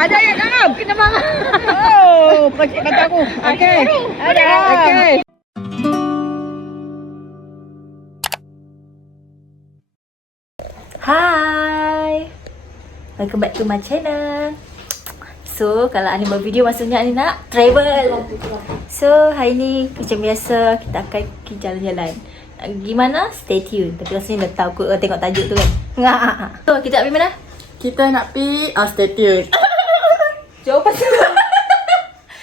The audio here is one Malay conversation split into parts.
Ada yang cakap. Kena marah. Oh, pakcik kata aku. Okey. Ada. Okey. Hi, welcome back to my channel. So, kalau Ani buat video maksudnya Ani nak travel. So, hari ni macam biasa kita akan pergi jalan-jalan. Gimana? Stay tune. Tapi rasanya dah tahu kot tengok tajuk tu kan. So, kita nak pergi mana? Kita nak pergi stay tune. Jawapan sama.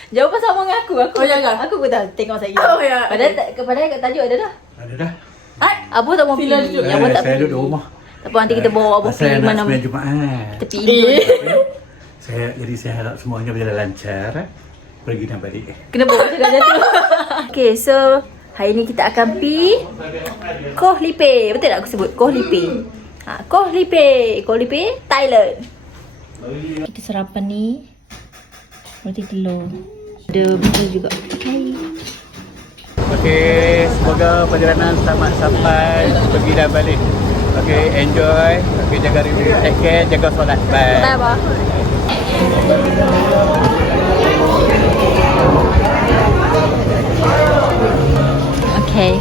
Jawapan sama dengan aku. Oh, ya ke? Aku pun dah tengok saya. Oh, ya. Padahal kat tajuk ada dah. Ada dah. Abu tak mau pergi. Abu tak Saya pergi. duduk rumah. Tak apa, nanti kita bawa Abu pergi mana. Saya nak Jumaat. Tepi Indo. Jadi saya harap semuanya berjalan lancar. Pergi dan balik. Kenapa macam dah jatuh? Okay, so hari ni kita akan pergi Koh Lipe. Betul tak aku sebut? Koh Lipe. Koh Lipe. Koh Lipe, Thailand. Kita sarapan ni roti telur. Ada bubur juga. Okay. Okey, semoga perjalanan selamat sampai pergi dan balik. Okey, enjoy. Okey, jaga review, take care, jaga solat. Bye. Bye bye. Okay.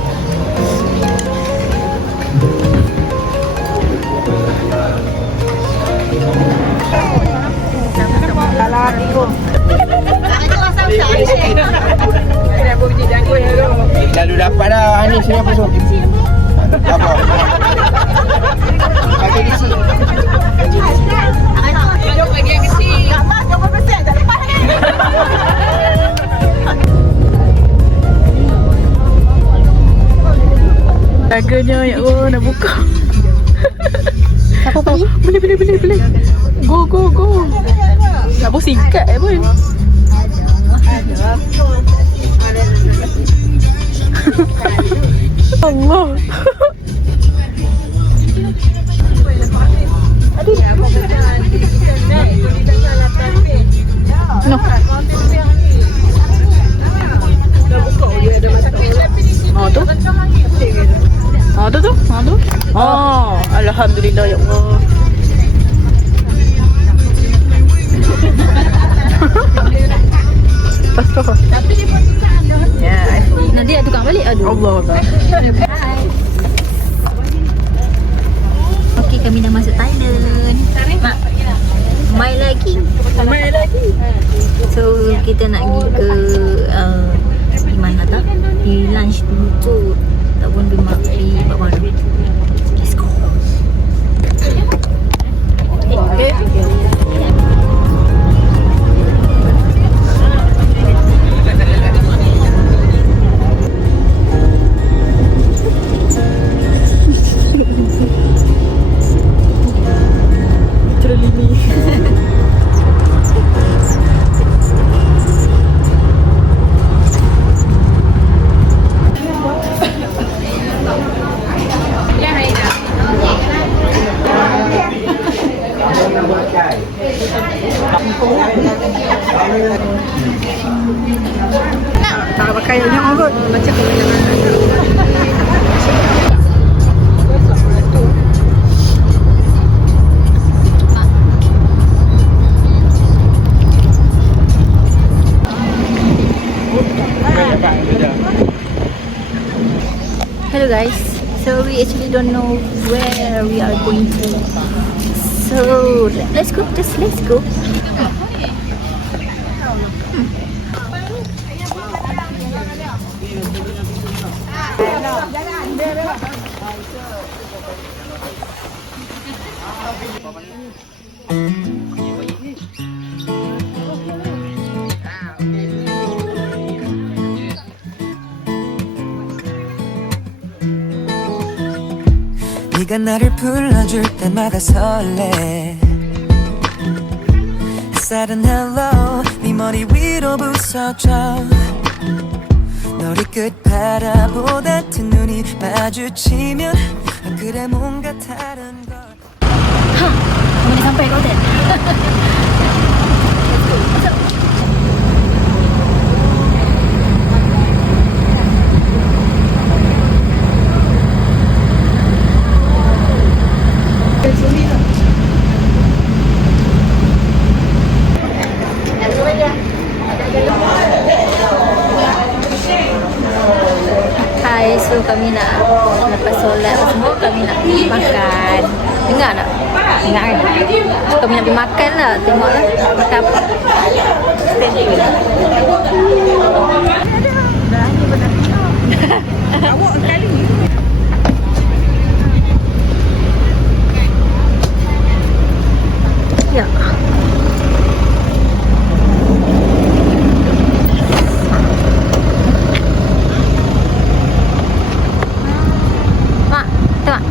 Lalu dapat dah Anis ni apa tu? Apa? Bagi di sini. Jom bagi yang kecil. Tak apa, 20% tak lepas ni. Harganya ya Allah nak buka. Siapa pergi? Boleh. Go. Nak pun singkat pun. Allah. No. Tu. Oh, alhamdulillah ya Allah. Lepas tu. Ya, Nanti nak tukar balik. Aduh. Allah. Hai. Okey, kami dah masuk Thailand. Mak, mai lagi. So, kita nak pergi ke di mana tak? Di lunch dulu tu. Ataupun di Pak Baru. Let's go. Okay. Tak pakai yang kot macam Hello guys. So we actually don't know where we are going to. So let's go. Let's go. 네가 나를 불러줄 때마다 설레 햇살은 hello 네 머리 위로 부서져 머리끝 바라보다 두 눈이 마주치면 그래 뭔가 다른 걸 Kami dah sampai kat hotel. Ingat tak? Ingat kan? Kami nak pergi makan lah. Tengoklah makan apa. Stay tune. Awak kali. Ya. Mak, tengok.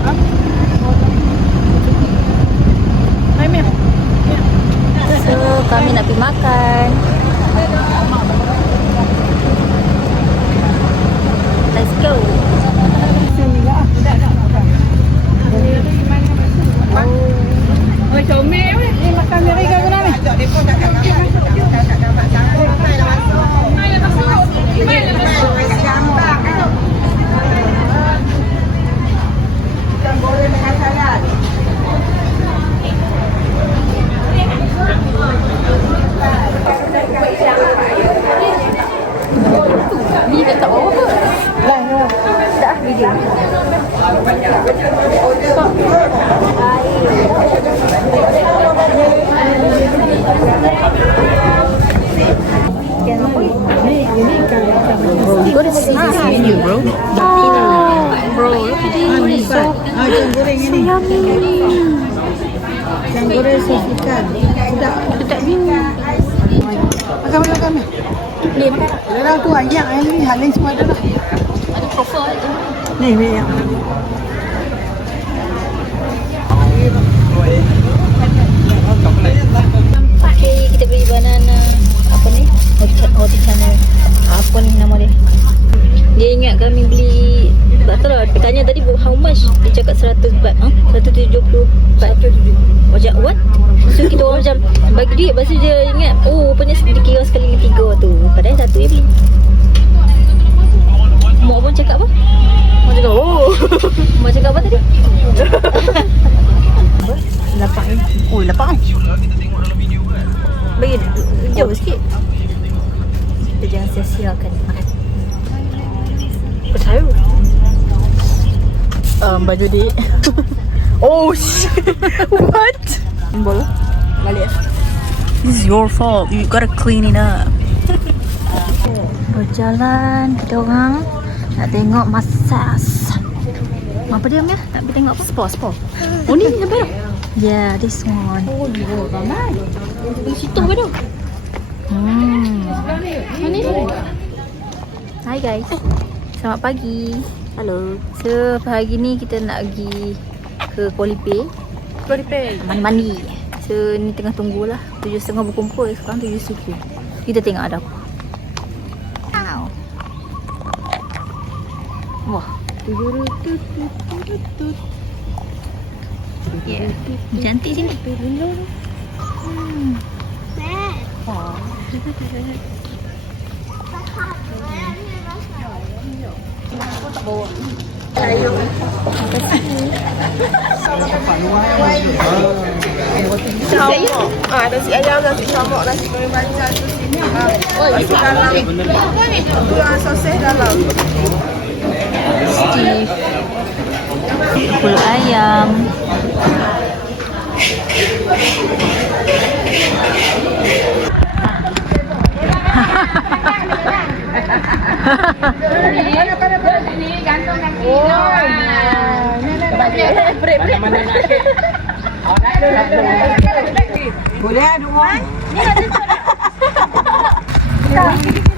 So, kami nak pergi makan. Let's go. Oi, comel ni makan mereka ke mana? Ni dah tak apa. Dah video. Bro, you gotta see this menu, bro. Bro, look at this. Ikan goreng ini. Ikan goreng sos ikan. Sedap. Sedap ni. Makan. Ni makan. Orang tu ayam ni halal semua dah lah. Ada profile tu. Ni yang. Okay, kita beli banana. Apa ni? Hortichana. Apa ni nama dia? Dia ingat kami beli. Tak tahu lah. Dia tanya tadi how much? Dia cakap 100 baht. 170 baht. Macam what? So kita orang macam bagi duit. Lepas tu dia ingat rupanya dia kira sekali dengan 3 tu. Padahal satu je beli. Mak pun cakap apa? Mak cakap Mak cakap apa tadi? Lapak ni. Oh, lapak ni. Bagi jauh sikit. Kita jangan sia-siakan makan. Apa tahu? Baju dia. Oh shit. What? Bola. Balik. This is your fault. You gotta clean it up. Berjalan kita orang nak tengok massage. Apa dia punya? Nak pergi tengok apa? Spa. Oh ni sampai dah. Yeah, this one. Oh, ramai. Di situ apa tu? Mana? Hi guys. Selamat pagi. Hello. So pagi ni kita nak pergi ke Kuala Lumpur. Mandi. So ni tengah tunggulah. 7.30 berkumpul. Sekarang 7 suku. Kita tengok ada apa. Wah. Yeah. Cantik sini. Wah. Camuk. Nasi ayam, nasi camuk, nasi goreng banjar tu sini. Nasi dalam. Tu yang sosis dalam. Steve. Pulut ayam. Boleh dua.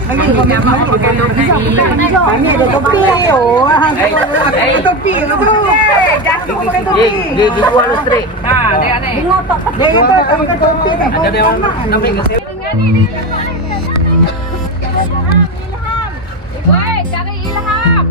Kami ada topi. Oh, ada topi tu. Jatuh pakai topi. Dia jual straight. Dia kata pakai topi kan. Ada orang nak beli ke saya. Woi, cari Ilham.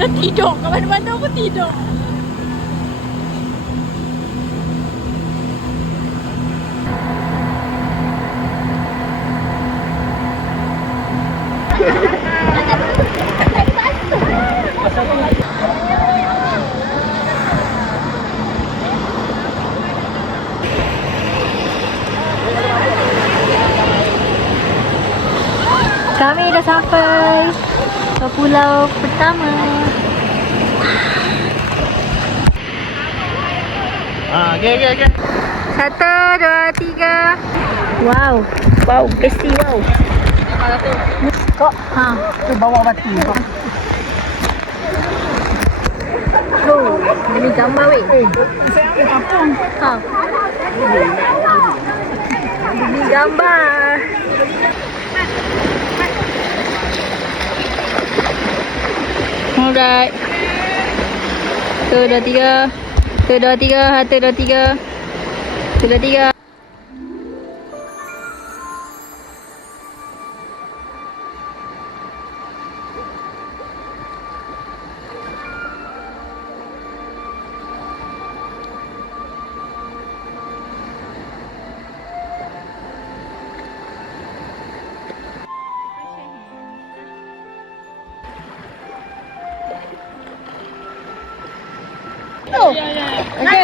Dah tidur kat mana-mana pun tidur. Kami dah sampai ke pulau pertama. Okay. 1, 2, 3. Wow. Wow, besti wow. Kok? Ha. Tu bawah batu. Oh, ini gambar weh. Saya ambil kapung. Ha. Ini gambar. Alright. 1, 2, 3. 1, 2, 3. 1, 2, 3. 1, 2, 3.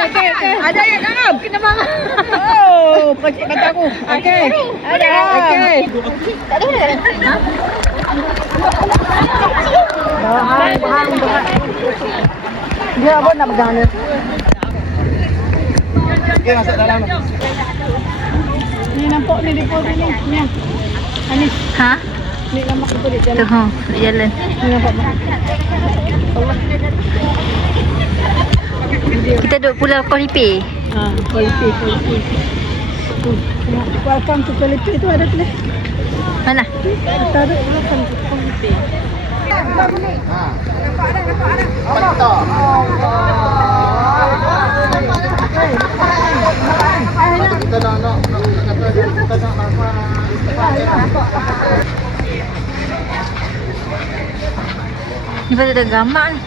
Okay. Ada yang dalam. Kena marah. Oh, pakcik kata aku. Okay. Ada. Okay. Tak ada. Ha? Bahang. Dia apa nak pegang dia? Okay, masuk dalam. Ni nampak ni depo sini. Ni. Anis. Ha? Ni nampak depo di Tu jalan. ha, nak jalan. Ni nampak. Kita duduk pulau Koh Lipe. Ha, kualiti. Tu. Welcome to kualiti tu ada tulis. Mana? Kita ada welcome to kualiti. Kita nak Ni pasal ada gambar ni.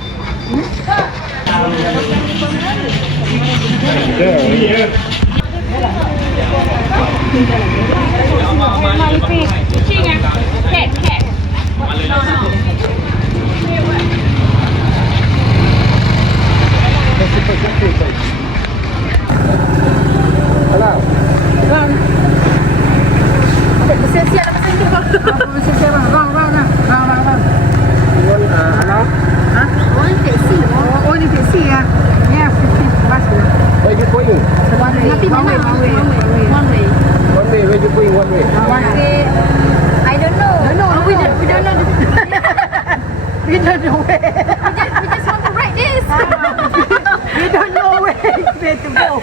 Where you going? One way. Where you going? One way. I don't know. We don't know. We don't know where. We just want to ride this. We don't know where to go.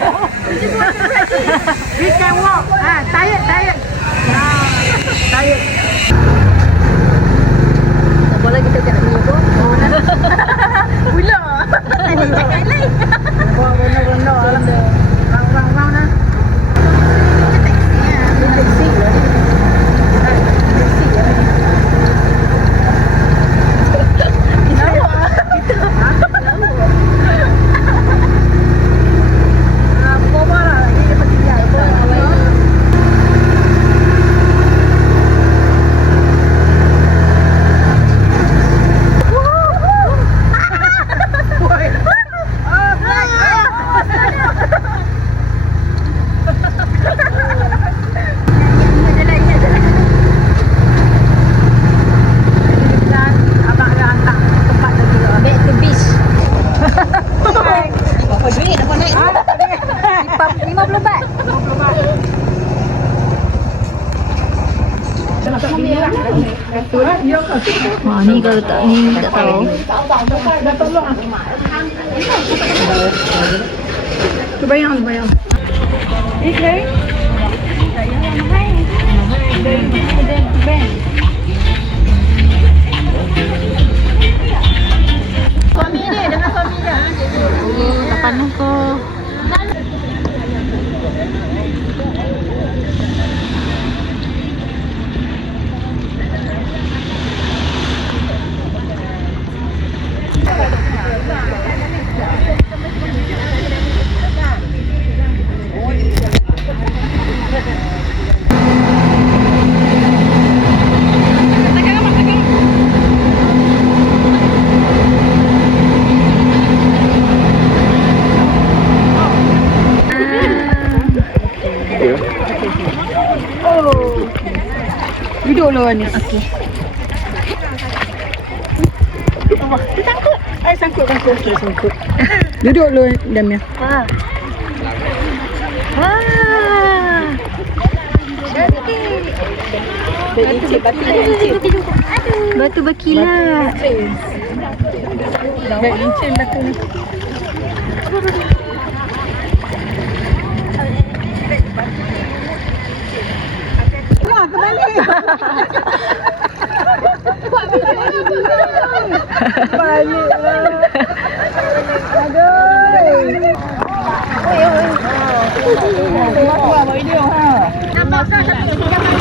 We just want to ride this. We can walk. Tired. Tired. Apa lagi kita nak ni pun? Pula. Warna-warna. Round lah. Taxi lah. Wah, ni kalau tak ni tak tahu. Tu bayang. Okay. Suami dia dengan suami dia. Tak panas ko. Oh. Duduk lu Anis. Okey. Sangkut. Okey, sangkut. Duduk lu Damia. Batu berkilat. Baik lincin batu ni. Wah, kembali. Baliklah. Aduh.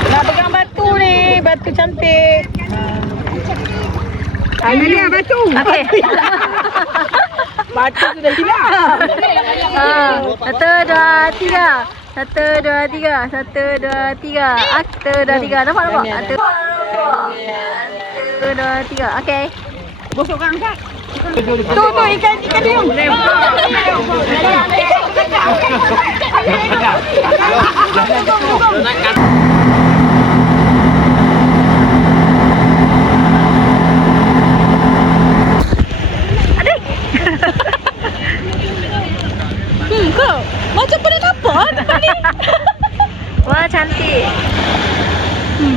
Nak pegang batu ni, batu cantik. Ini dia batu. Okey. Batu tu dah hilang. 1, 2, 3. 1, 2, 3. 1, 2, 3. 1, 2, 3. Nampak? 1, 2, 3. Okey. Bosok kan angkat. Tu ikan dia. Kau macam pernah nampak tempat ni. Wah, cantik.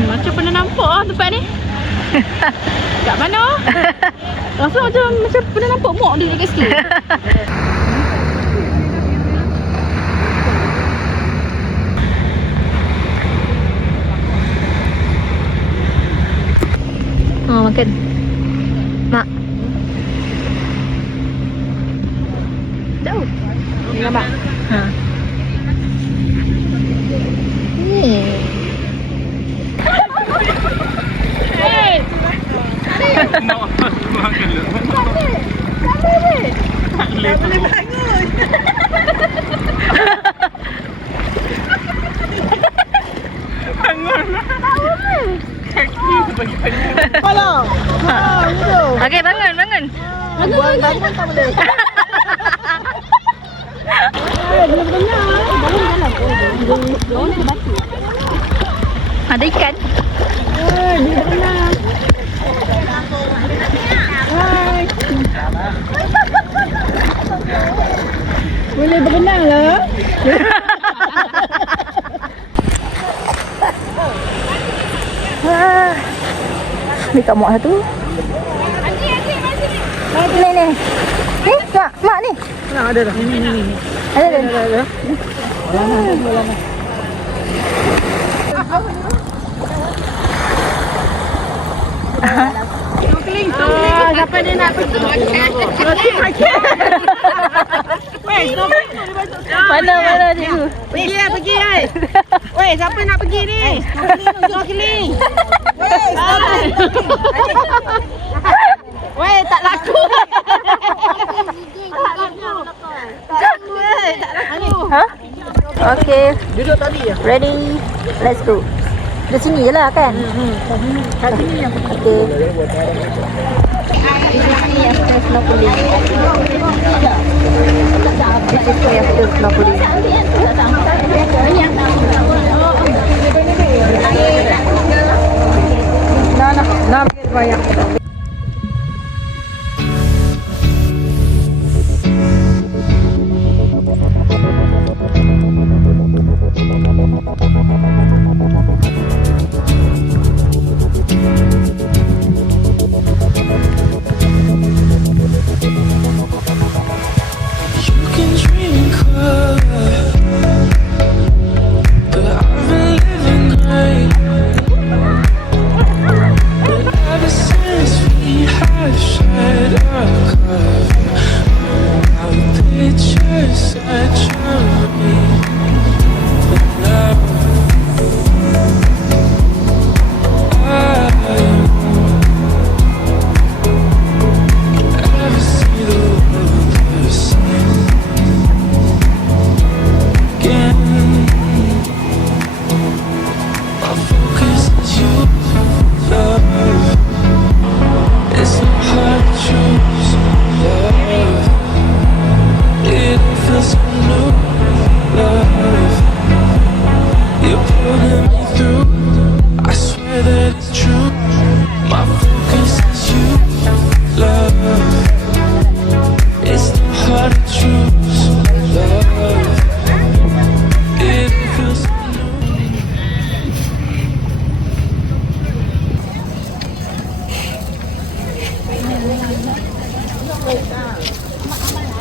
Macam pernah nampak tempat ni. Kat mana? Rasa macam pernah nampak mak dia dekat situ. Makan. Mak. Jauh. Ni nampak. Okey, bangun. Bangun tak boleh. Ada ikan. Boleh berenang lah. Ni kat mak satu. Ni. Mak ni. Ada dah. Ada. Snorkeling. Siapa dia nak pergi? Mana cikgu? Pergi. Weh, siapa nak pergi ni? Snorkeling. Weh, tak laku. Ha? Okey. Duduk tadi ya. Ready? Let's go. Di sini je lah kan? Kat sini yang Okey. Ini after snorkeling. This is the after snorkeling. Nah, banyak. You can dream and cry,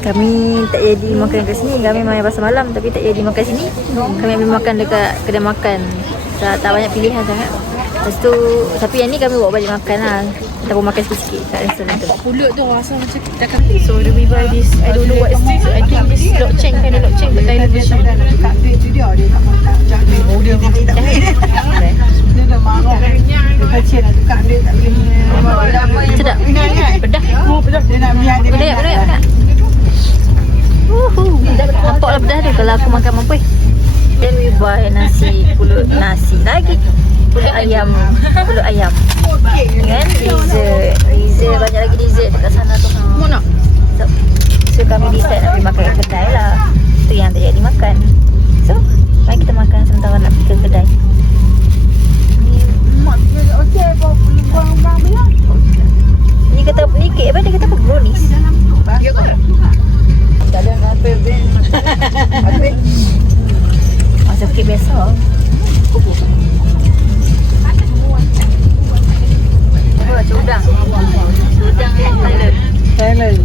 Kami tak jadi makan kat sini. Kami main pasar malam tapi tak jadi makan sini. Kami ambil makan dekat kedai makan. Tak banyak pilihan sangat. Lepas tu, tapi yang ni kami bawa balik makan lah. Kita pun makan sikit-sikit kat restoran tu. Pulut tu rasa macam kita akan. So do we buy this? I don't know what is this. I think this lok cheng kind of lok cheng but Thailand version. Kat duit tu dia tak mahu tak macam duit. Oh dia tak boleh. Dia dah marah. Dia kecil nak tukar duit tak boleh. Sedap. Pedas. Dia nak biar dia Pedas. Nampaklah pedas tu kalau aku makan mampu. Then we buy nasi, pulut nasi lagi. Pulut ayam. Dengan dessert banyak lagi dessert dekat sana tu. Mau nak? So kami decide nak pergi makan kat kedai lah. Tu yang tak jadi makan. So mari kita makan sementara nak pergi ke kedai. okey kau buang bang bilang. Ni kata ni kek apa? Dia kata apa? Brownies. Ya kau. Tak ada apa ben. Habis Macam kek biasa. Apa? Cudang. Cudang Thailand. Thailand.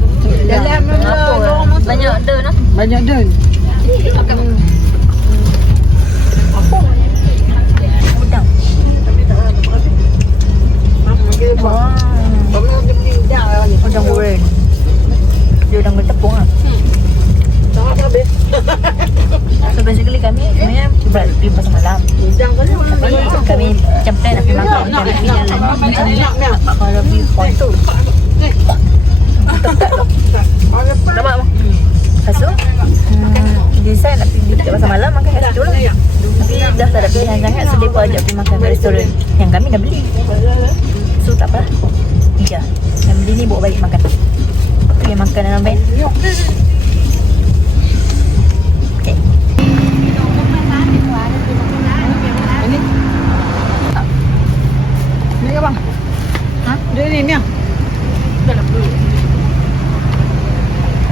Dalam Apa? Banyak ada noh. banyak don. Apa? Cudang. Udang goreng. Dia udang bertepung lah. So basically kami sebenarnya pergi pasar malam. Tapi kami macam plan nak pergi makan macam pergi jalan macam ni. Kalau pergi point tu. Nampak apa? Lepas tu decide nak pergi dekat pasar malam makan kat situ lah. Tapi dah tak ada pilihan sangat so mereka ajak pergi makan kat restoran yang kami dah beli. So tak apa. Ni je. Yang beli ni bawa balik makan. Pergi makan dalam van. Okay. Ni ke bang? Ha? Dia ni ni.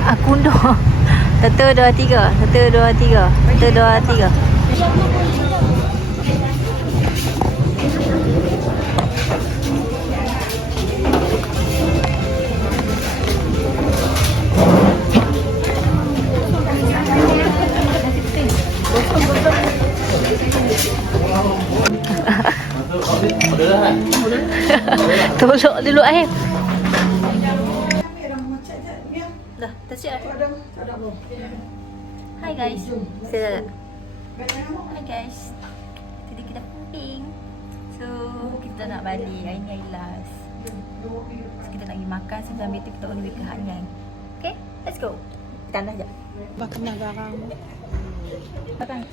Aku undur. 1, 2, 3. 1, 2, 3. 1, 2, 3. Tolok dulu air. Dah, dah siap. Hi guys. Hi guys. Tadi kita camping. So, kita nak balik. Hari ni hari last. So, kita nak pergi makan sambil ambil tu kita on the way ke Hang Yang. Okay, let's go. Tanah je. Makan garang. Makan.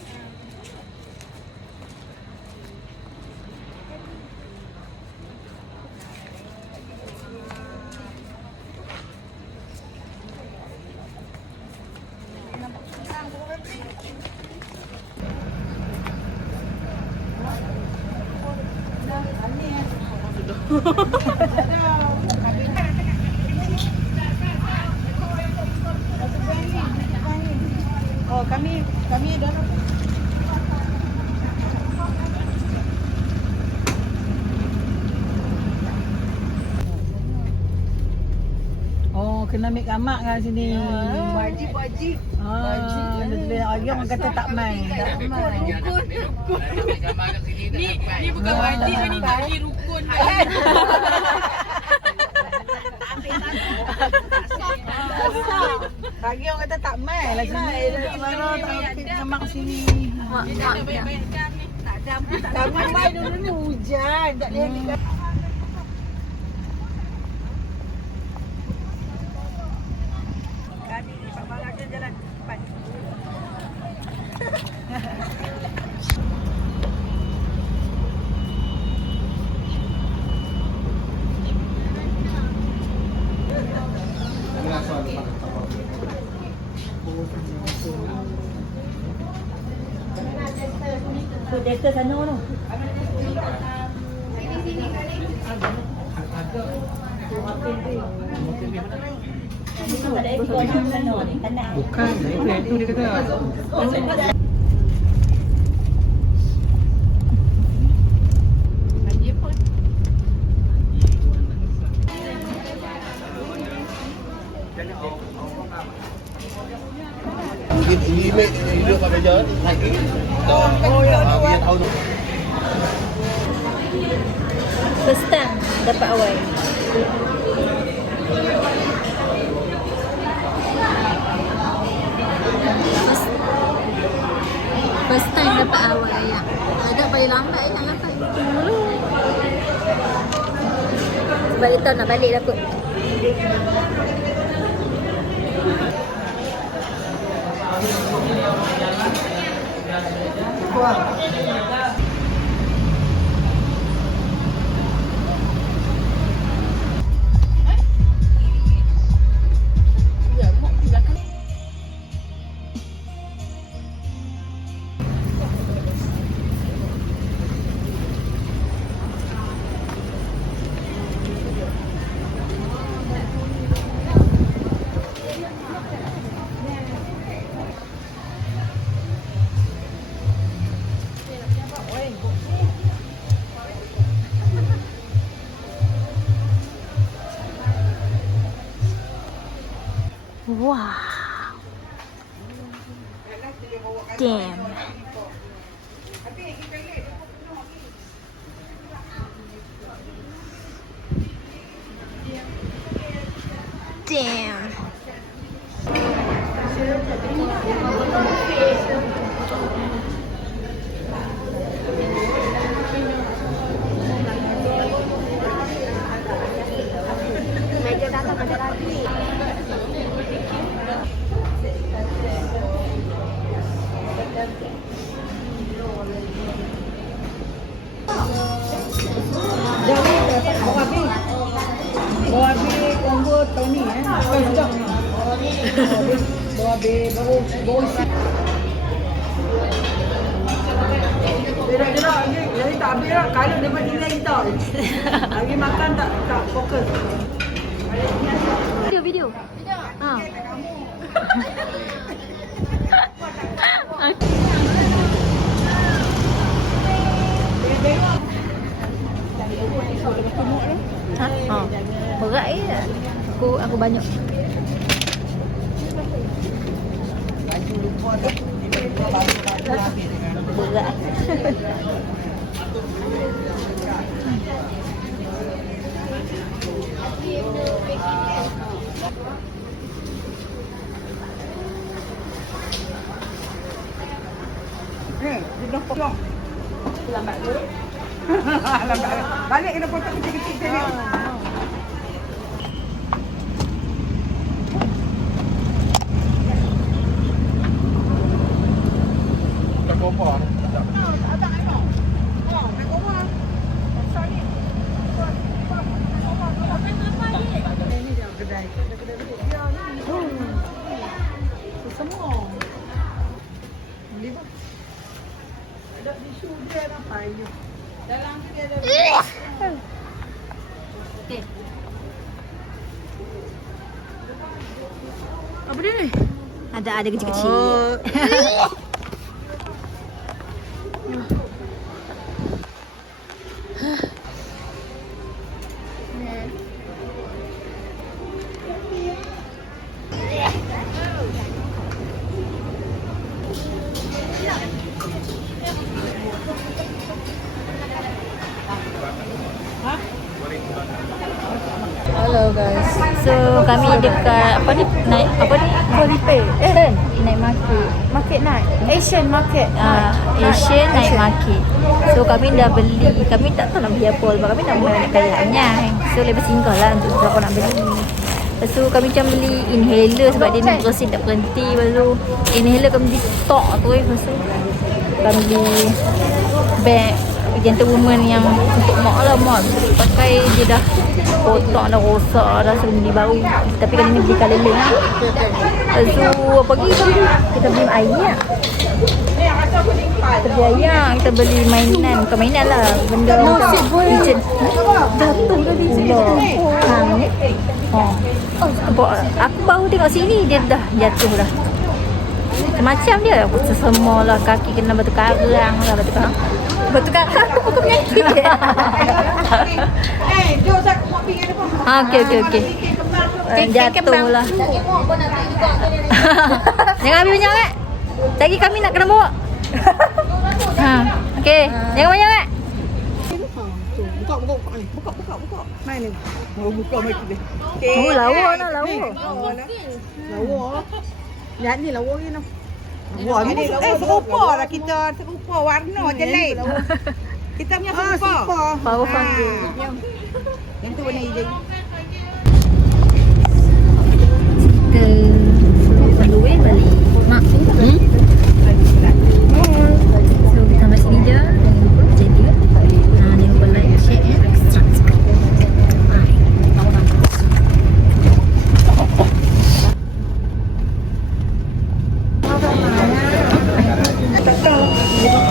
Oh, kami dah kena ambil kamak kat sini. Wajib. Dia tulis orang kata tak main. Ni bukan wajib ni tadi rukun. Bagi orang kata tak main lah sini. Mana tak ambil kamak sini. Kami main dulu ni hujan. Tak boleh ambil kamak. Tu dekor sana tu. Bukan, itu dia kata. First time dapat awal. First time dapat awal ya. Agak paling lambat nak dapat. Sebab dia tahu nak balik dah kot. Wow. Damn. Damn. Bawa habis combo Tony Stock ni. Bawa habis baru isi. Gerak-gerak ni jadi tak habis lah. Kalau dia berdiri kita. Lagi makan tak fokus. Video. Ha. Ha? Ha. Berat je. Aku banyak. Berat. Dia dah potong. Lambat dulu. Lambat. Balik kena potong kecil-kecil tadi. Apa dia ni? Ada kecil-kecil. Hello guys. So kami dekat naik Kualipe. Naik market naik. Asian market. Asian night market. So kami dah beli. Kami tak tahu nak beli apa sebab kami nak naik kayaknya. So lebih singgah lah untuk siapa nak beli. Lepas tu kami macam beli inhaler sebab dia ni bersin tak berhenti. Lepas tu inhaler kami beli stok tu. Lepas tu kami beli bag gentlewoman yang untuk mak lah, mak pakai dia dah kotak dah rosak dah, suruh beli baru. Tapi kali ni beli colour lain lah. Lepas tu apa lagi kita beli air. Kita beli air, kita beli mainan. Bukan mainan lah, benda kitchen. Jatuh tadi hang ni. Aku baru tengok sini dia dah jatuh dah. Macam dia sesemua lah, kaki kena batu karang lah, batu karang tu bukan penyakit. Jom saya mau pergi depan. Okey. Jatuh lah. Jangan ambil banyak kan? Lagi kami nak kena bawa. Ha. Okey, jangan banyak kan? Buka. Mai ni. Oh, buka mai kita. Oh, lawa nak lawa. Lawa. Ya ni lawa ni noh. Lawa ni serupa lah kita. Serupa warna je lain. Kita punya serupa. Power funky. Yang tu warna hijau. Kita on the way balik. Mak. So kita sampai sini je. Jangan lupa jadi. Jangan lupa like, share and subscribe. Bye.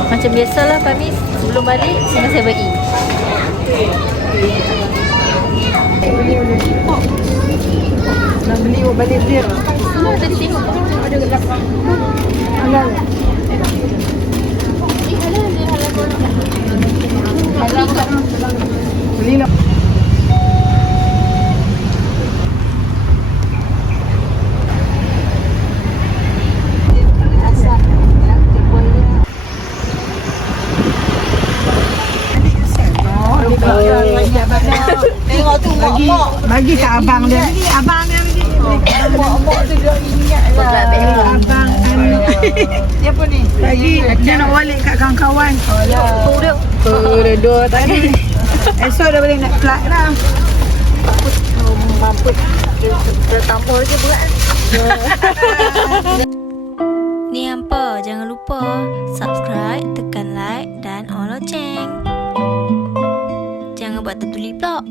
Macam biasalah Kamis sebelum balik sini saya bagi. Nak beli balik dia. Semua tadi tengok ada gelap. Halal. Beli lah. Tengok tu bagi kat abang dia. Abang dia bagi. Mak tu dia ingat lah. Abang dia apa ni? Bagi dia nak balik kat kawan-kawan. Dua tadi. Esok dah boleh nak flight dah. Mampus. Dah tambah lagi berat. Ni hampa, jangan lupa subscribe, tekan like dan on loceng. Jangan buat tertuli pula.